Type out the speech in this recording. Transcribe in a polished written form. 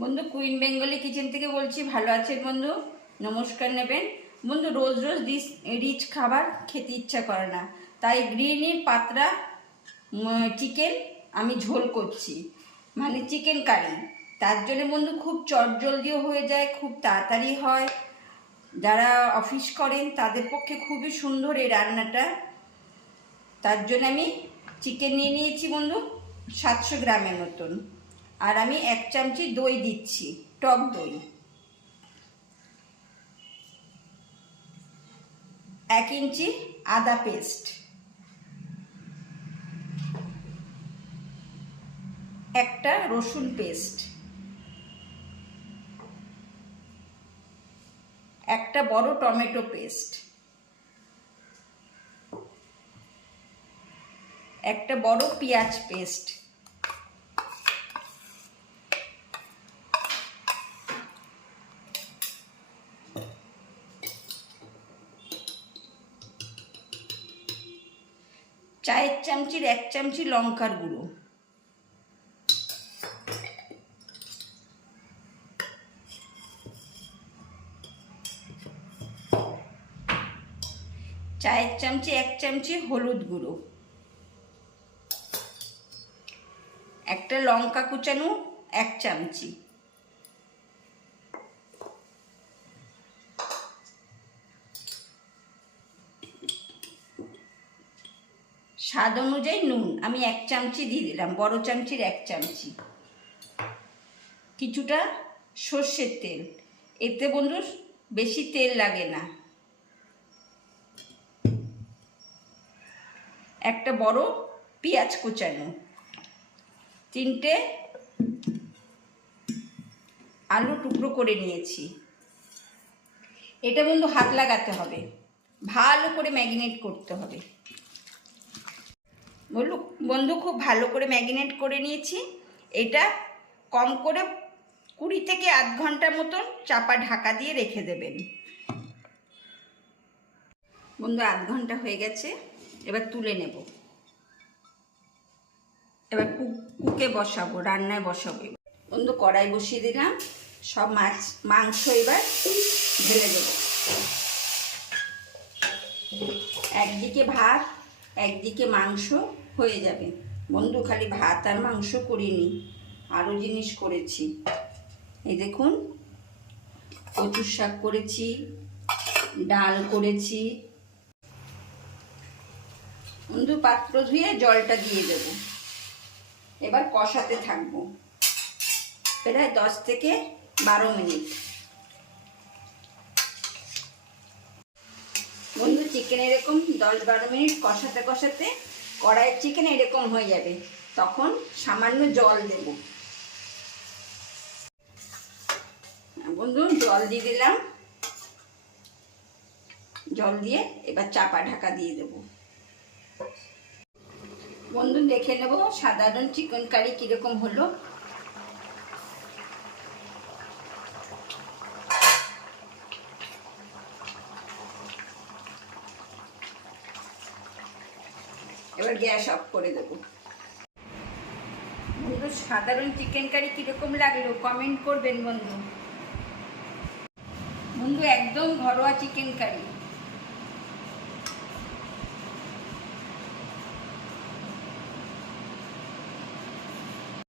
বন্ধু queen Bengali kitchen থেকে বলছি। ভালো আছেন বন্ধু? নমস্কার নেবেন বন্ধু। রোজ রোজ রিচ খাবার খেতে ইচ্ছা করে না, তাই গৃহিণীর পাতলা চিকেন আমি ঝোল করছি, মানে চিকেন কারি। তার জন্য বন্ধু খুব চটজলদিও হয়ে যায়, খুব তাড়াতাড়ি হয়। যারা অফিস করেন তাদের পক্ষে খুবই সুন্দর এই রান্নাটা। তার জন্য আমি চিকেন নিয়ে নিয়েছি বন্ধু 700 গ্রামের মতন। আর আমি 1 চামচি দই দিচ্ছি, টক দই। 1 ইঞ্চি আদা পেস্ট, একটা রসুন পেস্ট, একটা বড় টমেটো পেস্ট, একটা বড় পেঁয়াজ পেস্ট, চায়ের চামচির 1 চামচি লঙ্কার গুঁড়ো, চায়ের চামচি 1 চামচি হলুদ গুঁড়ো, একটা লঙ্কা কুচানো 1 চামচি, স্বাদ অনুযায়ী নুন আমি 1 চামচি দিয়ে দিলাম, বড় চামচির 1 চামচি। কিছুটা সর্ষের তেল, এতে বন্ধু বেশি তেল লাগে না। একটা বড় পেঁয়াজ কুচানো, 3টে আলু টুকরো করে নিয়েছি। এটা বন্ধু হাত লাগাতে হবে, ভালো করে ম্যারিনেট করতে হবে। বন্ধু খুব ভালো করে ম্যারিনেট করে নিয়েছি। এটা কম করে 20 থেকে আধ ঘন্টার মতন চাপা ঢাকা দিয়ে রেখে দেবেন। বন্ধু আধ ঘন্টা হয়ে গেছে, এবার তুলে নেব। এবার কুকে বসাবো, রান্নায় বসাবো। বন্ধু কড়াই বসিয়ে দিলাম, সব মাংস এবার ঢেলে দেবো। একদিকে ভাত একদিকে মাংস হয়ে যাবে। বন্ধু খালি ভাত আর মাংস করিনি, আরও জিনিস করেছি। এই দেখুন, কচুর শাক করেছি, ডাল করেছি। বন্ধু পাত্র ধুয়ে জলটা দিয়ে দেব। এবার কষাতে থাকবো প্রায় 10 থেকে 12 মিনিট। বন্ধু চিকেন এরকম 10-12 মিনিট কষাতে কষাতে কড়াইয়ের চিকেন এরকম হয়ে যাবে, তখন সামান্য জল দেব। বন্ধু জল দিয়ে দিলাম, জল দিয়ে এবার চাপা ঢাকা দিয়ে দেব। বন্ধু দেখে নেব সাধারণ চিকেন কারি কিরকম হলো। এবার গ্যাস অফ করে দেবো। বন্ধু সাধারণ চিকেন কারি কিরকম লাগলো কমেন্ট করবেন বন্ধু। বন্ধু একদম ঘরোয়া চিকেন কারি।